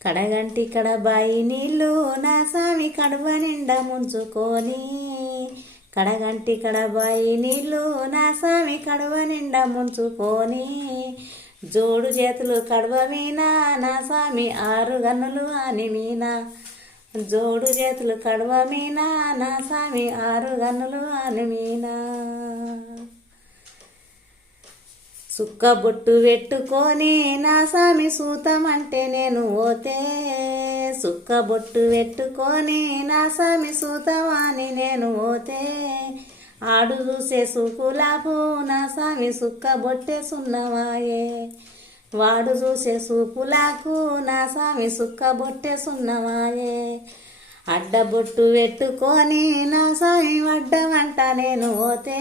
కడగంటి కడబాయి నీళ్ళు నా సామి కడువ నిండా ముంచుకొని, కడగంటి కడబాయి నీళ్ళు నా సామి కడువ నిండా ముంచుకొని, జోడు చేతులు కడువ మీనా నా సామి 6 గన్నులు అని మీనా, జోడు చేతులు కడువ మీనా నా సామి 6 గన్నులు అని మీనా. సుక్క బొట్టు పెట్టుకొని నా సామి సూతమంటే నేను ఓతే, సుక్క బొట్టు పెట్టుకొని నా సామి సూతమాని నేను ఓతే, ఆడు చూసే సూపులాపు నా సామి సుక్క బొట్టే సున్నమాయే, వాడు చూసే సూపులాకు నా సామి సుక్క బొట్టే సున్నమాయే. అడ్డబొట్టు పెట్టుకొని నా సామి అడ్డమంట నేను ఓతే,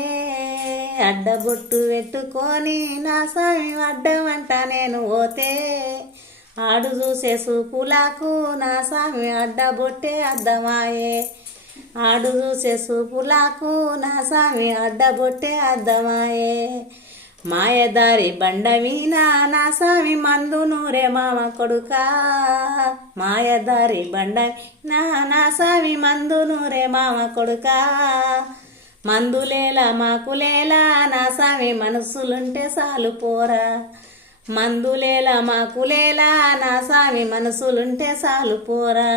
అడ్డబొట్టు పెట్టుకొని నా సామి అడ్డమంట నేను ఓతే, ఆడు చూసే సూపులకు నా సామి అడ్డబొట్టే అద్దమాయే, ఆడు చూసే సూపులకు నా సామి అడ్డబొట్టే అద్దమాయే. మాయదారి బండ మీనా నా సామి మందు నూరే మామ కొడుకా, మాయదారి బండ మీనా నా సామి మందు నూరే మామ కొడుకా, మందులేలా మాకులేలా నా సామి మనసులుంటే సాలు పోరా, మందులేలా మాకులేలా నా సామి మనసులుంటే సాలు పోరా.